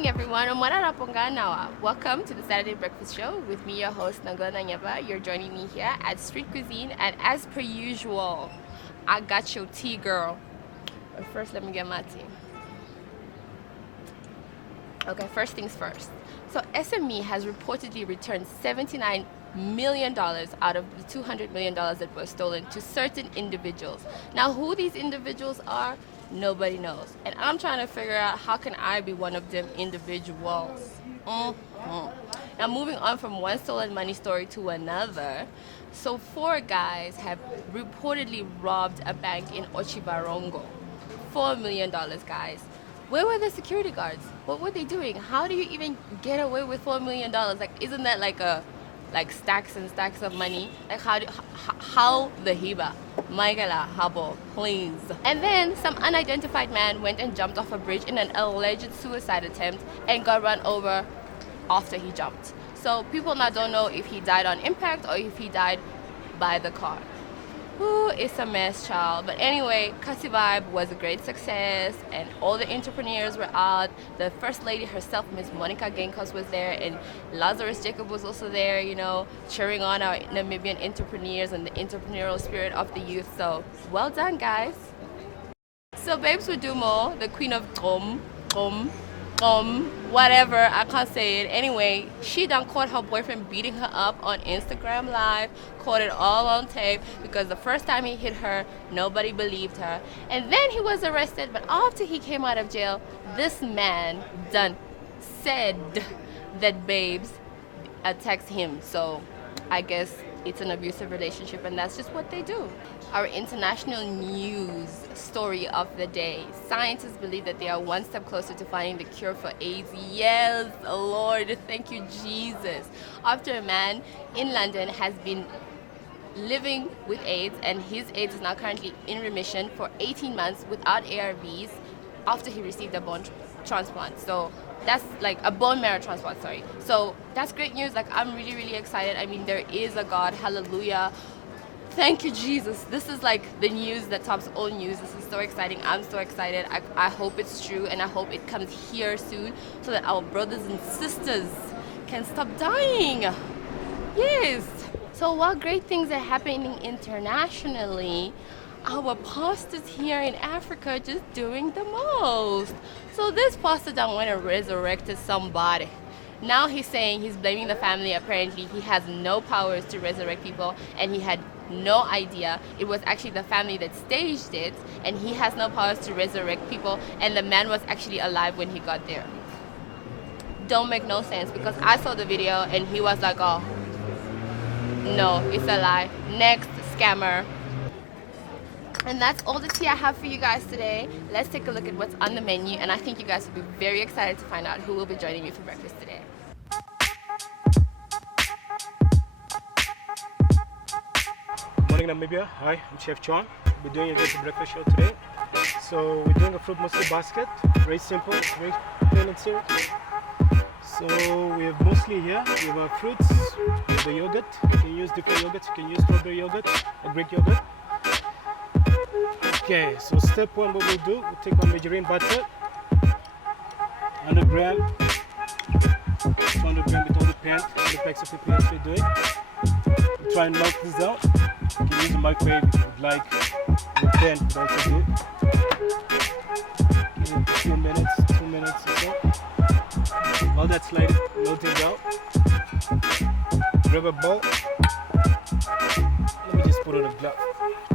morning, everyone. Welcome to the Saturday Breakfast Show with me, your host, Namibian. You're joining me here at Street Cuisine, and as per usual, I got your tea, girl. But first, let me get my tea. Okay, first things first. So SME has reportedly returned $79 million out of the $200 million that was stolen to certain individuals. Now, who these individuals are, nobody knows. And I'm trying to figure out how can I be one of them individuals. Now, moving on from one stolen money story to another. So 4 guys have reportedly robbed a bank in Ochibarongo. $4 million, guys. Where were the security guards? What were they doing? How do you even get away with $4 million? Like, isn't that like stacks and stacks of money? Like, how the hiba? Maigala, habo, please. And then some unidentified man went and jumped off a bridge in an alleged suicide attempt and got run over after he jumped. So people now don't know if he died on impact or if he died by the car. Ooh, it's a mess, child. But anyway, Kasi Vibe was a great success, and all the entrepreneurs were out. The First Lady herself, Ms. Monica Genkos, was there, and Lazarus Jacob was also there, you know, cheering on our Namibian entrepreneurs and the entrepreneurial spirit of the youth. So, well done, guys. So, Babes Wudumo, the queen of whatever, I can't say it. Anyway, she done caught her boyfriend beating her up on Instagram Live, caught it all on tape, because the first time he hit her, nobody believed her. And then he was arrested, but after he came out of jail, this man done said that Babes attacked him. So I guess it's an abusive relationship, and that's just what they do. Our international news story of the day. Scientists believe that they are one step closer to finding the cure for AIDS. Yes, Lord, thank you, Jesus. After a man in London has been living with AIDS, and his AIDS is now currently in remission for 18 months without ARVs after he received a bone transplant. So that's like a bone marrow transplant, sorry. So that's great news. Like, I'm really, really excited. I mean, there is a God. Hallelujah. Thank you, Jesus. This is like the news that tops all news. This is so exciting. I'm so excited. I hope it's true, and I hope it comes here soon so that our brothers and sisters can stop dying. Yes. So while great things are happening internationally, our pastors here in Africa are just doing the most. So this pastor don't want to resurrect somebody. Now he's saying he's blaming the family. Apparently he has no powers to resurrect people, and he had no idea. It was actually the family that staged it, and he has no powers to resurrect people, and the man was actually alive when he got there. Don't make no sense, because I saw the video and he was like, oh, no, it's a lie. Next, scammer. And that's all the tea I have for you guys today. Let's take a look at what's on the menu, and I think you guys will be very excited to find out who will be joining me for breakfast today. Morning, Namibia. Hi, I'm Chef John. We're doing a good breakfast show today. So we're doing a fruit muesli basket. Very simple, very plain and simple. So we have muesli here. We have our fruits, we have the yogurt. You can use different yogurts. You can use strawberry yogurt or Greek yogurt. Okay, so step 1, what we'll do, we'll take our margarine butter, 100 gram, 200 gram with all the pan, all the packs of prepared we're doing. We'll try and melt this out. You can use the microwave if you'd like. The pan would also do. Give it a few minutes, 2 minutes or so. While that's melting down, grab a bowl. Let me just put on a glove.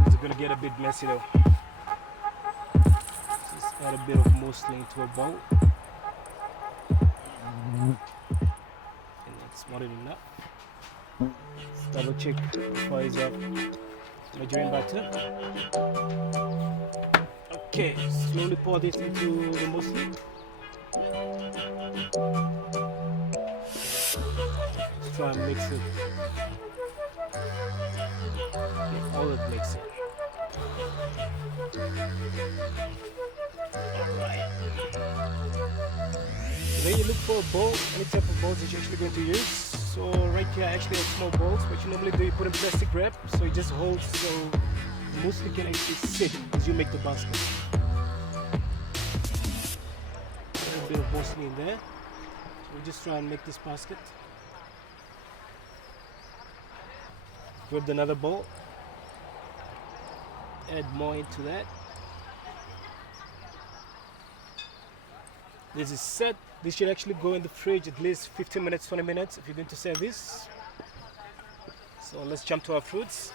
It's going to get a bit messy though. Just add a bit of muesli into a bowl. And that's more than enough. Double check before it's up. Margarine butter. Okay, slowly pour this into the muesli. Let's try and mix it. Okay, all it mixing. Alright. So then you look for a bowl, any type of bowls that you're actually going to use. So right here I actually have small bowls. What you normally do, you put in plastic wrap so it just holds so the muesli can actually sit as you make the basket. a bit of parsley in there. We'll just try and make this basket. Grab another bowl. Add more into that. This is set. This should actually go in the fridge at least 15 minutes, 20 minutes if you're going to serve this. So let's jump to our fruits.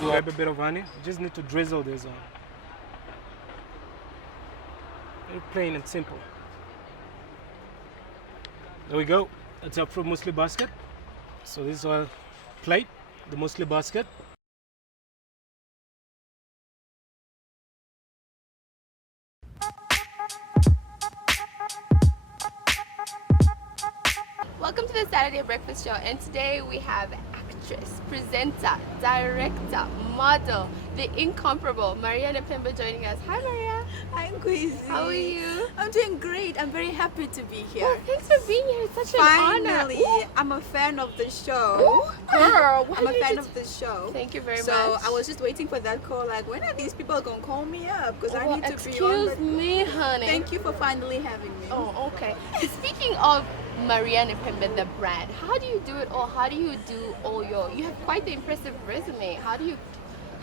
Grab a bit of honey. You just need to drizzle this on. Very plain and simple. There we go. That's our fruit muesli basket. So this is our plate, the muesli basket. Welcome to the Saturday Breakfast Show, and today we have actress, presenter, director, model, the incomparable Maria Nepembe joining us. Hi Maria. Hi Queasy. How are you? I'm doing great. I'm very happy to be here. Well, thanks for being here. It's such Finally, an honor. I'm a fan of the show. Girl, I'm a fan of the show. Thank you very much. So I was just waiting for that call. Like, when are these people gonna call me up? Because I need to be on. Excuse me, honey. Thank you for finally having me. Oh, okay. Speaking of Maria Nepembe, the brand, how do you do it all? How do you do all your? You have quite the impressive resume. How do you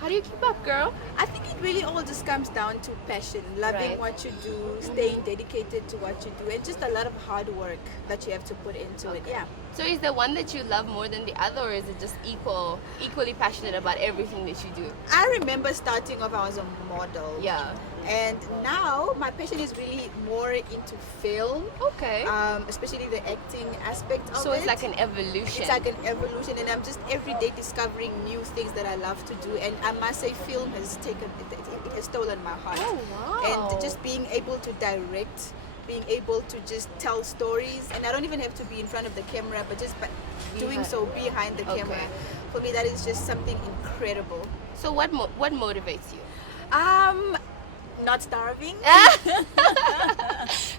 keep up, girl? I think it really all just comes down to passion, loving Right. what you do, staying dedicated to what you do, and just a lot of hard work that you have to put into it. Yeah. So is the one that you love more than the other, or is it just equally passionate about everything that you do? I remember starting off, I was a model. Yeah. And now my passion is really more into film, Okay. especially the acting aspect of So it. it's like an evolution. It's like an evolution, and I'm just every day discovering new things that I love to do. And I must say, film has it has stolen my heart. Oh, wow. And just being able to direct, being able to just tell stories, and I don't even have to be in front of the camera, but just doing so behind the camera. Okay. For me, that is just something incredible. So what motivates you? Not starving.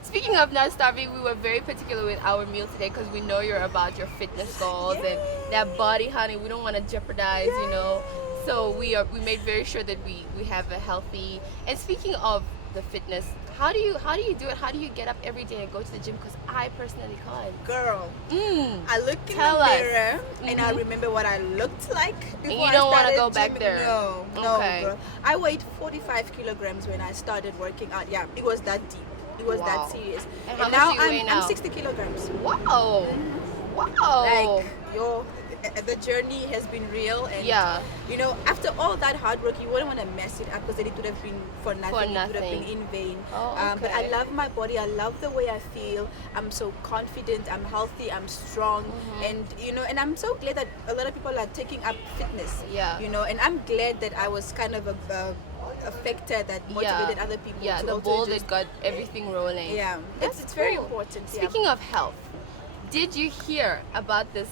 Speaking of not starving, we were very particular with our meal today because we know you're about your fitness goals and that body, honey. We don't want to jeopardize, you know. So we made very sure that we have a healthy. And speaking of the fitness, how do you do it? How do you get up every day and go to the gym? Because I personally can't. Girl, I look in Tell the us. mirror and I remember what I looked like before you don't I wanna started go back gymming. there? No, Okay. girl. I weighed 45 kilograms when I started working out. Yeah, it was that deep. It was Wow. that serious. And how much now do you weigh now? I'm 60 kilograms. Wow. Wow. Like, yo, the journey has been real, and Yeah. you know, after all that hard work, you wouldn't want to mess it up because then it would have been for nothing. It would have nothing. been in vain. Oh, But I okay. love my body. I love the way I feel. I'm so confident. I'm healthy. I'm strong, and you know, and I'm so glad that a lot of people are taking up fitness. Yeah. You know, and I'm glad that I was kind of a factor that motivated other people. Yeah, to the also ball just, that got everything rolling. Yeah, That's it's very cool. important. Yeah. Speaking of health, did you hear about this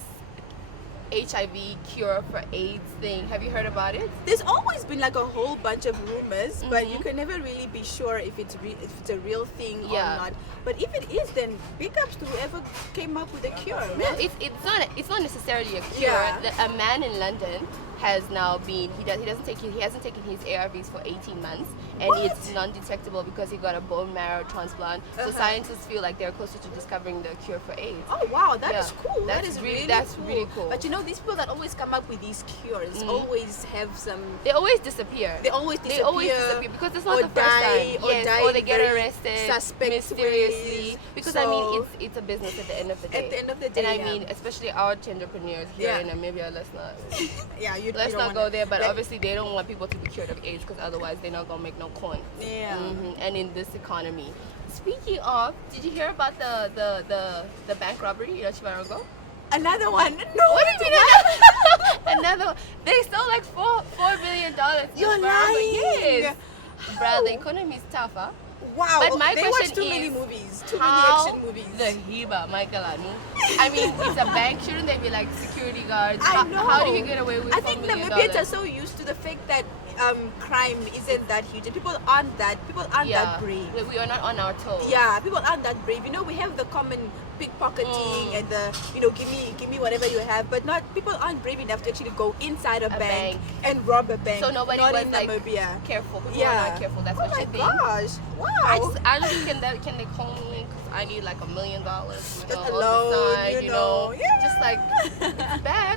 HIV cure for AIDS thing? Have you heard about it? There's always been like a whole bunch of rumors, but you can never really be sure if it's a real thing Yeah. or not. But if it is, then big ups to whoever came up with the cure, No, man. it's not necessarily a cure. Yeah. A man in London has now been he hasn't taken his ARVs for 18 months, and What? it's non-detectable because he got a bone marrow transplant. So Uh-huh. scientists feel like they're closer to discovering the cure for AIDS. Oh wow, that Yeah. is cool. That's Really really cool. But you know, these people that always come up with these cures always have some. They always disappear. They always disappear. Because it's not or the first die, time. or Yes, die or they get very arrested suspect mysteriously. ways. Because So, I mean, it's a business at the end of the day. At the end of the day, and I yeah. mean, especially our entrepreneurs here Yeah. in Namibia, let's not you don't not go wanna- there. But like, obviously, they don't want people to be cured of AIDS because otherwise they're not gonna make no coin. Yeah. And in this economy. Speaking of, did you hear about the bank robbery in Chivarogo? Another one. No. What do you mean? Another one. They stole like $4 billion. You're lying. Yes. Bruh, the economy is tough, huh? Wow. But my they question watch too is, many movies. Too many How action movies. the hiba, Michael Anu? I mean, it's a bank. Shouldn't they be like security guards? I know. How do you get away with I $4 think million? Namibians are so used to the fact that crime isn't that huge. People aren't that yeah, brave. we are not on our toes. Yeah, people aren't that brave. You know, we have the common pickpocketing and the, you know, give me whatever you have, but not people aren't brave enough to actually go inside a bank and rob a bank. So nobody not was in like Namibia. careful. People Yeah. are not careful. That's Oh what my you think. gosh! I Wow. just honestly can they call me because I need like $1 million, you know, Just on the alone, side, you know. Yeah. just like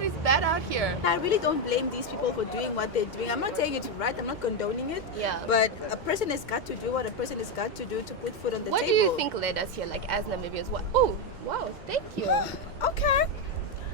it's bad out here. I really don't blame these people for doing what they're doing. I'm not saying it's right. I'm not condoning it. Yeah. But a person has got to do what a person has got to do to put food on the What table. do you think led us here, like as Namibians? What? Oh, wow, thank you. Okay.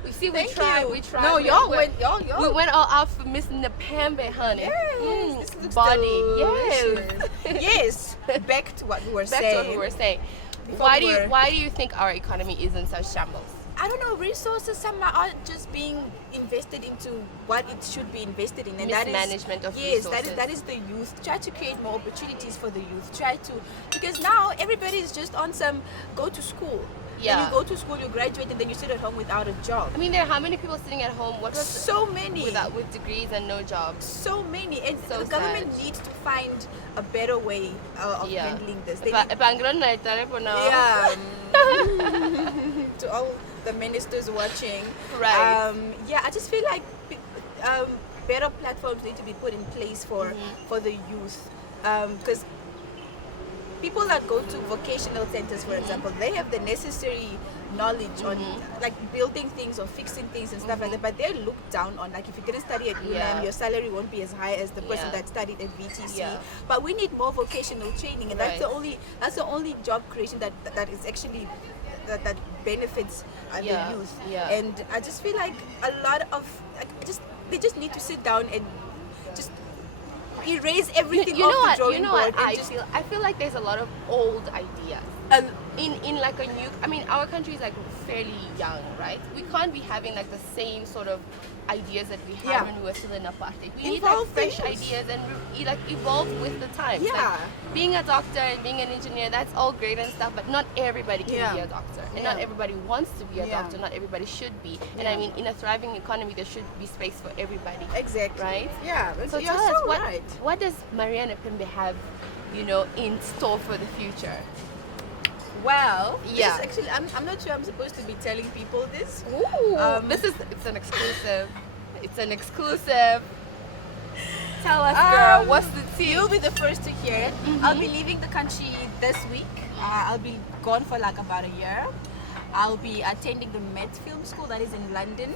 We see, we Thank tried. you. We tried. No, we y'all went. y'all. We went all out for Miss Nepembe, honey. Yes, this looks body. delicious. Yes. Yes. Back to what we were Back saying. to what we were saying. Before Why we were- why do you think our economy is in such shambles? I don't know, resources somehow are just being invested into what it should be invested in, and that is Mismanagement of yes, resources. that is the youth. Try to create more opportunities for the youth. Try to, because now everybody is just on some go to school. Yeah. And you go to school, you graduate, and then you sit at home without a job. I mean, there are how many people sitting at home? What was So many. with degrees and no jobs? So many, and So the government sad. needs to find a better way of Yeah. handling this. They If I'm gonna night for now. yeah. To all the ministers watching, Right. yeah, I just feel like better platforms need to be put in place for the youth, because people that go to vocational centers, for example, they have the necessary knowledge on like building things or fixing things and stuff like that, but they're looked down on. Like if you didn't study at UNAM, Yeah. your salary won't be as high as the person Yeah. that studied at VTC. Yeah. But we need more vocational training, and Right. that's the only job creation that is actually that benefits Yeah. the youth. Yeah. And I just feel like a lot of they just need to sit down and just erase everything You off know the what? drawing You know board what? and I just feel like there's a lot of old ideas. In like a new, I mean, our country is like fairly young, right? We can't be having like the same sort of ideas that we had Yeah. when we were still in apartheid. We need Involve like fresh things. ideas and like evolve with the times. Yeah. Like, being a doctor and being an engineer, that's all great and stuff, but not everybody can Yeah. be a doctor, and Yeah. not everybody wants to be a Yeah. doctor. Not everybody should be. And I Yeah. mean, in a thriving economy, there should be space for everybody. exactly Right? Yeah. So you're tell us, so what, right. what does Maria Nepembe have, you know, in store for the future? Well, Yeah. this is actually, I'm not sure I'm supposed to be telling people this. Ooh, it's an exclusive. It's an exclusive. Tell us, girl, what's the tea? You'll be the first to hear it. I'll be leaving the country this week. I'll be gone for like about a year. I'll be attending the Met Film School that is in London.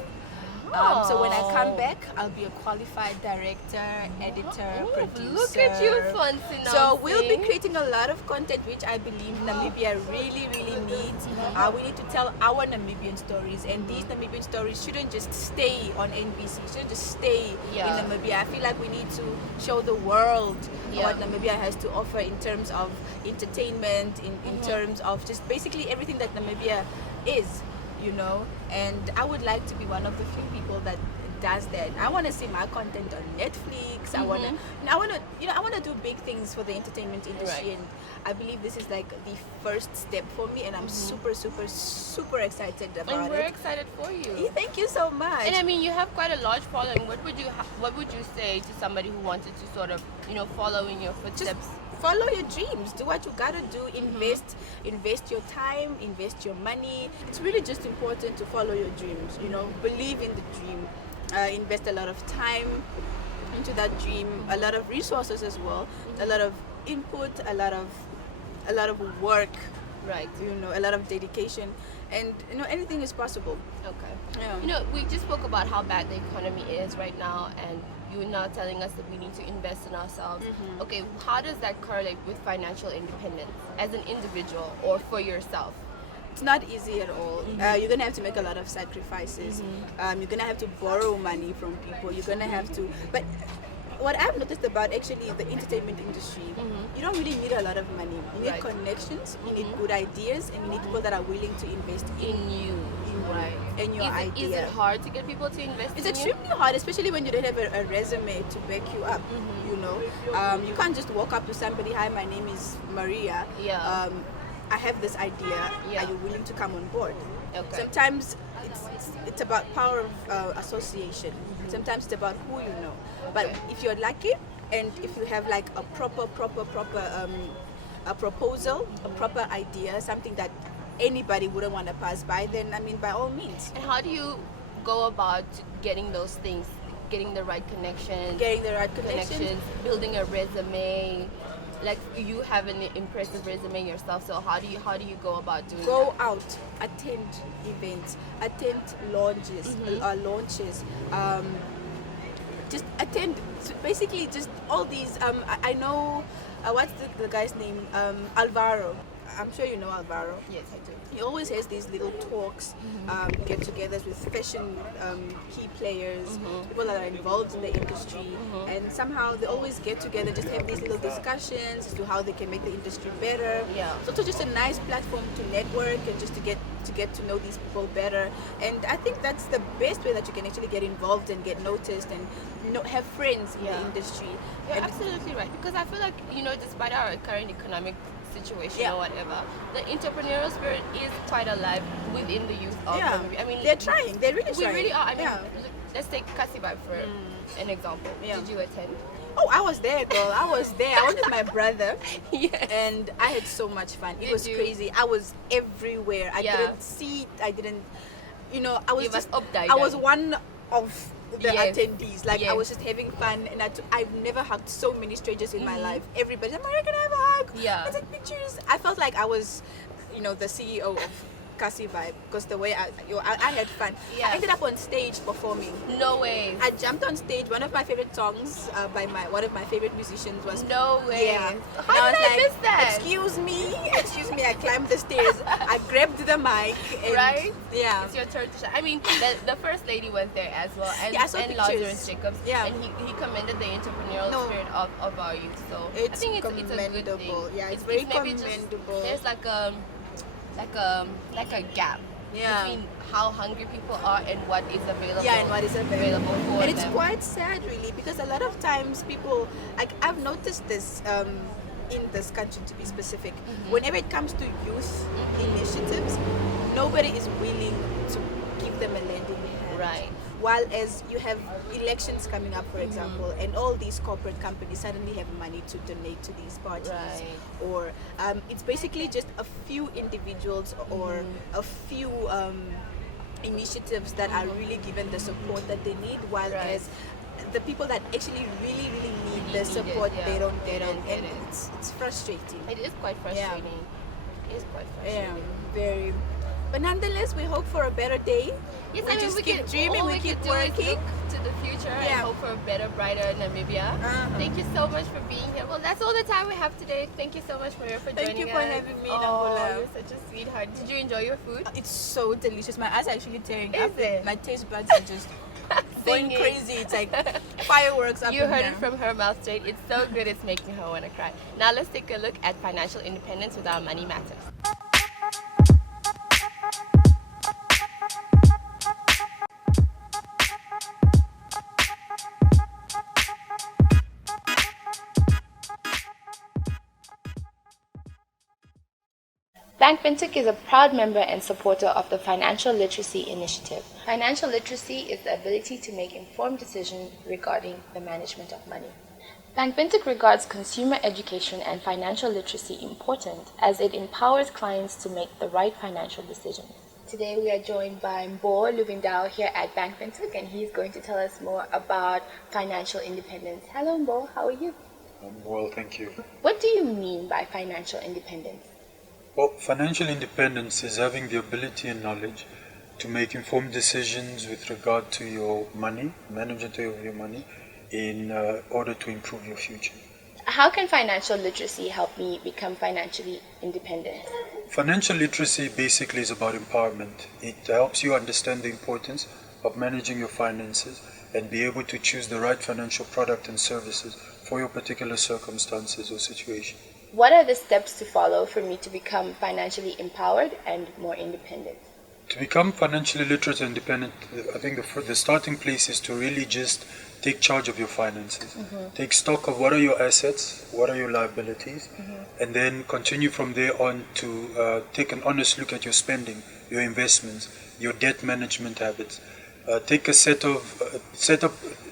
So when I come back, I'll be a qualified director, editor, producer. Look at you, fancy. So we'll be creating a lot of content which I believe Namibia really, really needs. We need to tell our Namibian stories, and these Namibian stories shouldn't just stay on NBC, shouldn't just stay in Namibia. I feel like we need to show the world what Namibia has to offer in terms of entertainment, in terms of just basically everything that Namibia is, you know. And I would like to be one of the few people that does that. I want to see my content on Netflix. I want to do big things for the entertainment industry, and I believe this is like the first step for me, and I'm super excited about it. And we're excited for you. Thank you so much. And I mean, you have quite a large following. What would you say to somebody who wanted to sort of, follow in your footsteps? Follow your dreams. Do what you gotta do. Invest your time. Invest your money. It's really just important to follow your dreams. Believe in the dream. Invest a lot of time into that dream. A lot of resources as well. A lot of input. A lot of work. Right. A lot of dedication. And anything is possible. Okay. Yeah. We just spoke about how bad the economy is right now, and you're now telling us that we need to invest in ourselves. Okay, how does that correlate with financial independence as an individual or for yourself? It's not easy at all. You're gonna have to make a lot of sacrifices. You're gonna have to borrow money from people. You're gonna have to. But what I've noticed about actually the entertainment industry, you don't really need a lot of money. You need connections. You need good ideas, and you need people that are willing to invest in you. Right. And your idea. Is it hard to get people to invest It's in extremely hard, especially when you don't have a resume to back you up. You can't just walk up to somebody, hi, my name is Maria. I have this idea. Are you willing to come on board? Okay. Sometimes it's about power of association. Sometimes it's about who you know. But if you're lucky, and if you have like a proper a proposal, a proper idea, something that anybody wouldn't want to pass by, then by all means. And how do you go about getting those things? Getting the right connections? Building a resume. Like, you have an impressive resume yourself, so how do you go about doing Go that? out, attend events, attend launches, just attend, basically just all these. I know, what's the guy's name? Alvaro. I'm sure you know Alvaro. Yes, I do. He always has these little talks, get-togethers with fashion key players, people that are involved in the industry, and somehow they always get together, just have these little discussions as to how they can make the industry better. Yeah. So it's just a nice platform to network and just to get to know these people better. And I think that's the best way that you can actually get involved and get noticed and have friends in the industry. You're absolutely right, because I feel like despite our current economic situation or whatever, the entrepreneurial spirit is quite alive within the youth of Namibia. I mean, they're trying. They're really trying. We really are. I mean, let's take Kasibai for an example. Yeah. Did you attend? Oh, I was there, girl. I was there. I went with my brother. Yes. And I had so much fun. It was crazy. I was everywhere. I didn't see. I didn't. I was one of the attendees. Like, I was just having fun, and I've never hugged so many strangers in my life. Everybody, I'm like, can I have a hug? Yeah. I take pictures. I felt like I was, the CEO of Kasi Vibe, because the way I had fun. Yeah. I ended up on stage performing. No way. I jumped on stage. One of my favorite songs by one of my favorite musicians was. No way. Yeah. How did I miss that? Excuse me. I climbed the stairs. I grabbed the mic. And, right? Yeah. It's your turn to shine. I mean, the first lady was there as well, and I saw and pictures. Lazarus Jacobs. Yeah. And he commended the entrepreneurial spirit of our youth. So I It's think it's a good commendable. thing. Yeah, it's very maybe commendable. There's like a gap between how hungry people are and what is available. Yeah, and what is available for and it's them. quite sad, really, because a lot of times people, like, I've noticed this in this country, to be specific, whenever it comes to youth initiatives, nobody is willing to give them a lending hand. Right. While as you have elections coming up, for example, and all these corporate companies suddenly have money to donate to these parties, or it's basically just a few individuals or a few initiatives that are really given the support that they need, while as the people that actually really need the support, they don't get it, and it's frustrating. It is quite frustrating. It is quite frustrating. Very. But nonetheless, we hope for a better day. Yes, We I mean, just we keep can, dreaming, all we we keep can do is working. look to the future and Yeah. hope for a better, brighter Namibia. Thank you so much for being here. Well, that's all the time we have today. Thank you so much, Maria, for joining us. Thank you for having me, Oh, Nambula. you're such a sweetheart. Did you enjoy your food? It's so delicious. My eyes are actually tearing Is up. it? My taste buds are just going Singing. crazy. It's like fireworks up You in heard here. it from her mouth straight. It's so good, it's making her want to cry. Now let's take a look at financial independence with our money matters. Bank Fintech is a proud member and supporter of the Financial Literacy Initiative. Financial literacy is the ability to make informed decisions regarding the management of money. Bank Fintech regards consumer education and financial literacy important as it empowers clients to make the right financial decisions. Today we are joined by Mbo Luvindao here at Bank Fintech, and he's going to tell us more about financial independence. Hello Mbo, how are you? I'm well, thank you. What do you mean by financial independence? Well, financial independence is having the ability and knowledge to make informed decisions with regard to your money, management of your money, in order to improve your future. How can financial literacy help me become financially independent? Financial literacy basically is about empowerment. It helps you understand the importance of managing your finances and be able to choose the right financial product and services for your particular circumstances or situation. What are the steps to follow for me to become financially empowered and more independent? To become financially literate and independent, I think the starting place is to really just take charge of your finances. Take stock of what are your assets, what are your liabilities, and then continue from there on to take an honest look at your spending, your investments, your debt management habits. Take a set up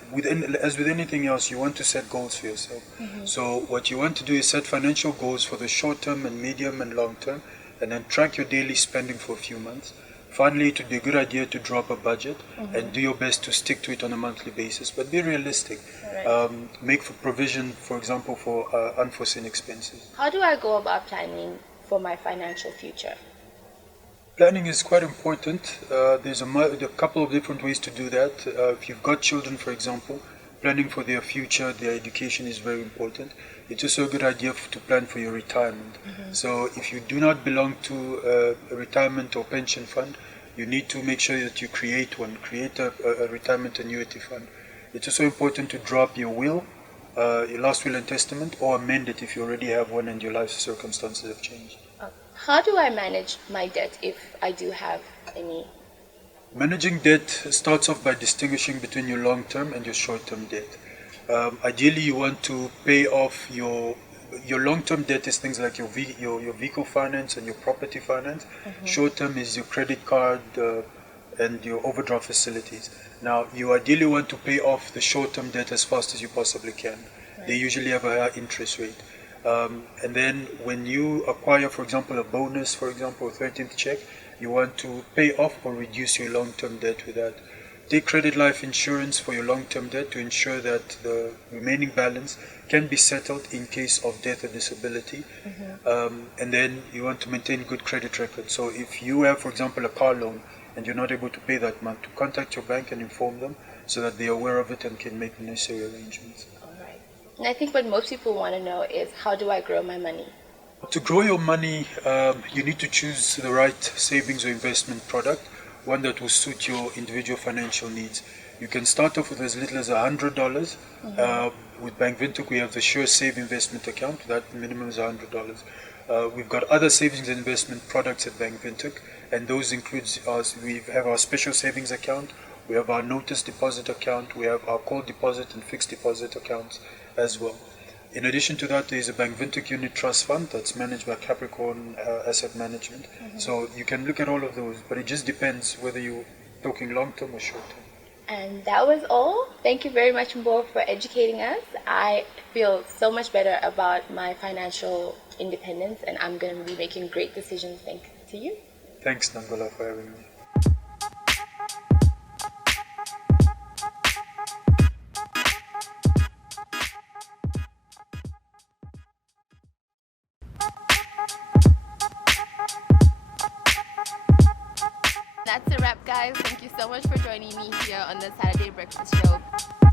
as with anything else, you want to set goals for yourself. So what you want to do is set financial goals for the short term and medium and long term, and then track your daily spending for a few months. Finally, it would be a good idea to draw up a budget and do your best to stick to it on a monthly basis, but be realistic. Right. Make for provision, for example, for unforeseen expenses. How do I go about planning for my financial future? Planning is quite important. There's a couple of different ways to do that. If you've got children, for example, planning for their future, their education is very important. It's also a good idea to plan for your retirement. So if you do not belong to a retirement or pension fund, you need to make sure that you create one, create a retirement annuity fund. It's also important to draw up your will, your last will and testament, or amend it if you already have one and your life circumstances have changed. How do I manage my debt if I do have any? Managing debt starts off by distinguishing between your long-term and your short-term debt. Ideally, you want to pay off your long-term debt is things like your vehicle finance and your property finance. Short-term is your credit card and your overdraft facilities. Now, you ideally want to pay off the short-term debt as fast as you possibly can. They usually have a higher interest rate. And then when you acquire, for example, a bonus, for example, a 13th check, you want to pay off or reduce your long-term debt with that. Take credit life insurance for your long-term debt to ensure that the remaining balance can be settled in case of death or disability. And then you want to maintain good credit record. So if you have, for example, a car loan and you're not able to pay that month, to contact your bank and inform them so that they're aware of it and can make the necessary arrangements. And I think what most people want to know is, how do I grow my money? To grow your money, you need to choose the right savings or investment product, one that will suit your individual financial needs. You can start off with as little as $100. With Bank Windhoek, we have the Sure Save investment account. That minimum is $100. We've got other savings and investment products at Bank Windhoek, and those includes we have our special savings account, we have our notice deposit account, we have our call deposit and fixed deposit accounts as well. In addition to that, there is a Bank Windhoek Unit Trust Fund that's managed by Capricorn Asset Management. So you can look at all of those, but it just depends whether you're talking long-term or short-term. And that was all. Thank you very much, Mbo, for educating us. I feel so much better about my financial independence, and I'm going to be making great decisions thanks to you. Thanks, Nangola, for having me. so much for joining me here on the Saturday Breakfast Show.